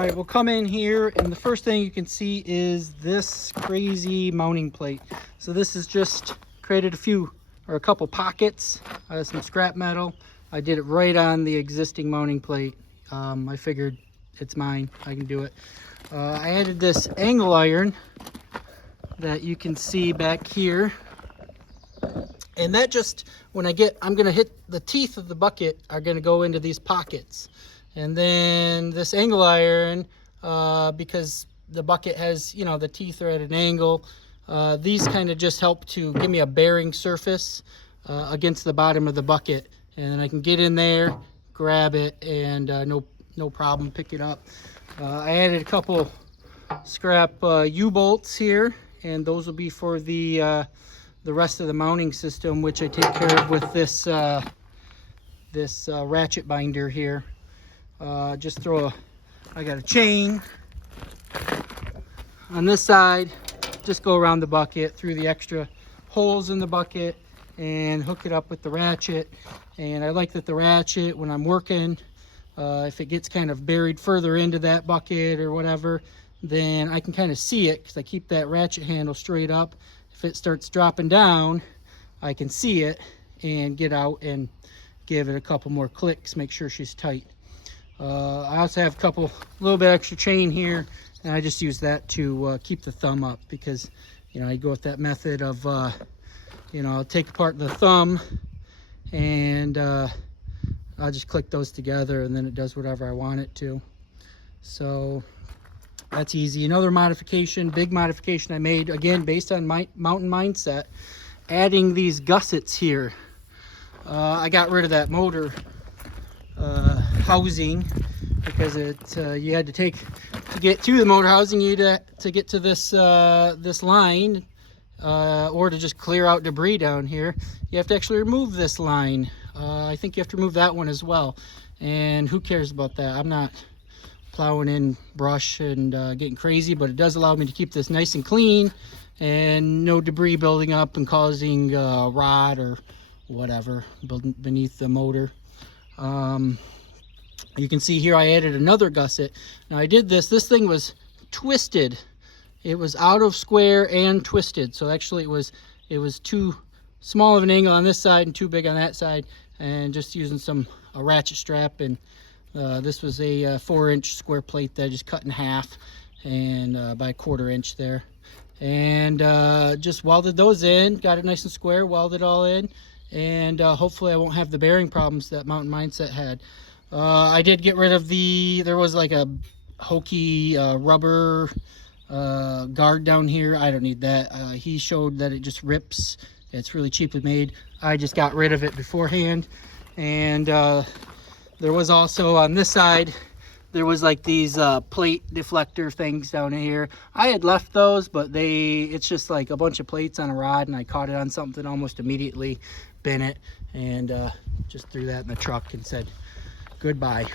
right, we'll come in here, and the first thing you can see is this crazy mounting plate. So this is just created a couple pockets, some scrap metal. I did it right on the existing mounting plate. I figured it's mine, I can do it. I added this angle iron that you can see back here. And that just, I'm gonna hit the teeth of the bucket are gonna go into these pockets. And then this angle iron, because the bucket has, the teeth are at an angle, these kind of just help to give me a bearing surface against the bottom of the bucket. And then I can get in there, grab it, and no problem, pick it up. I added a couple scrap U-bolts here, and those will be for the rest of the mounting system, which I take care of with this ratchet binder here. I got a chain on this side, just go around the bucket through the extra holes in the bucket and hook it up with the ratchet. And I like that the ratchet, when I'm working, if it gets kind of buried further into that bucket or whatever, then I can kind of see it because I keep that ratchet handle straight up. If it starts dropping down, I can see it and get out and give it a couple more clicks, make sure she's tight. I also have a little bit extra chain here, and I just use that to keep the thumb up, because I go with that method of I'll take apart the thumb and I'll just click those together, and then it does whatever I want it to. So that's easy. Another big modification I made, again based on my mountain mindset, adding these gussets here. I got rid of that motor housing because you had to get to the motor housing, to get to this line, or to just clear out debris down here, you have to actually remove this line. I think you have to remove that one as well, and who cares about that? I'm not plowing in brush and getting crazy, but it does allow me to keep this nice and clean and no debris building up and causing rot or whatever beneath the motor. You can see here I added another gusset. Now I did this thing was twisted. It was out of square and twisted, so actually it was too small of an angle on this side and too big on that side, and just using a ratchet strap, and this was a 4-inch square plate that I just cut in half and by 1/4 inch there, and just welded those in, got it nice and square, welded all in, and hopefully I won't have the bearing problems that Mountain Mindset had. I did get rid of there was like a hokey rubber guard down here. I don't need that. He showed that it just rips. It's really cheaply made. I just got rid of it beforehand. And there was also on this side, there was like these plate deflector things down here. I had left those, but it's just like a bunch of plates on a rod, and I caught it on something almost immediately, bent it, and just threw that in the truck and said goodbye.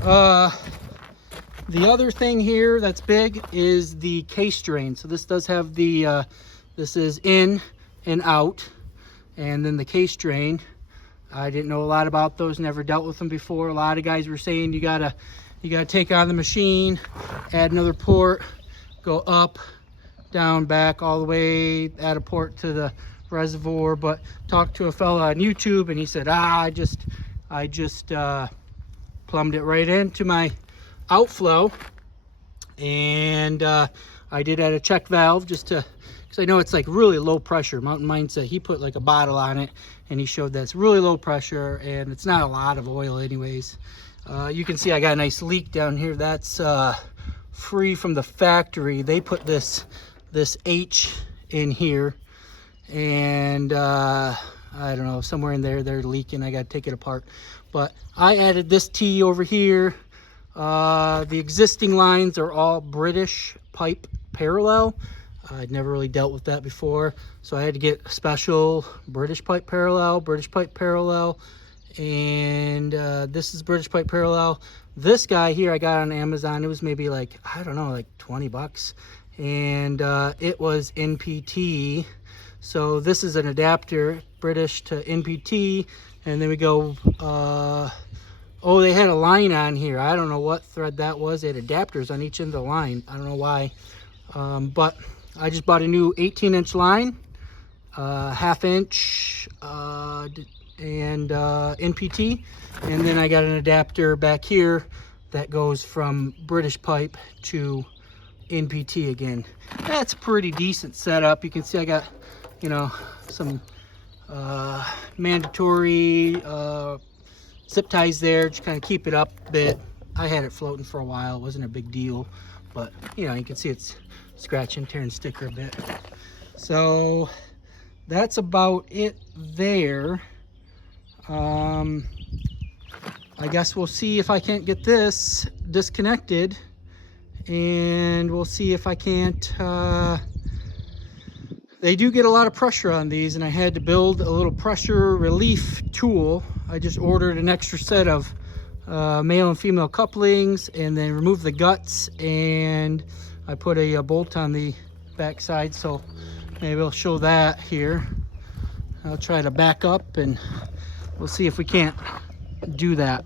The other thing here that's big is the case drain. So this does have this is in and out, and then the case drain. I didn't know a lot about those, never dealt with them before. A lot of guys were saying you gotta take on the machine, add another port, go up, down, back, all the way, add a port to the reservoir. But talked to a fella on YouTube, and he said, I just plumbed it right into my outflow, and I did add a check valve just because I know it's like really low pressure. Mountain Mindset, he put like a bottle on it, and he showed that it's really low pressure, and it's not a lot of oil anyways. You can see I got a nice leak down here. That's free from the factory. They put this H in here, and I don't know, somewhere in there they're leaking. I got to take it apart. But I added this T over here. The existing lines are all British pipe parallel. I'd never really dealt with that before, so I had to get a special British pipe parallel, and this is British pipe parallel. This guy here I got on Amazon. It was maybe like, I don't know, like 20 bucks, and it was NPT. So this is an adapter, British to NPT, and then we go, oh, they had a line on here. I don't know what thread that was. It had adapters on each end of the line. I don't know why. But I just bought a new 18-inch line, half-inch, and NPT. And then I got an adapter back here that goes from British pipe to NPT again. That's a pretty decent setup. You can see I got, you know, some mandatory zip ties there, just kind of keep it up a bit. I had it floating for a while. It wasn't a big deal, but you know, you can see it's scratching, tearing sticker a bit. So that's about it there. I guess we'll see if I can't get this disconnected, and we'll see if I can't. They do get a lot of pressure on these, and I had to build a little pressure relief tool. I just ordered an extra set of male and female couplings, and then removed the guts, and I put a bolt on the back side, so maybe I'll show that here. I'll try to back up, and we'll see if we can't do that.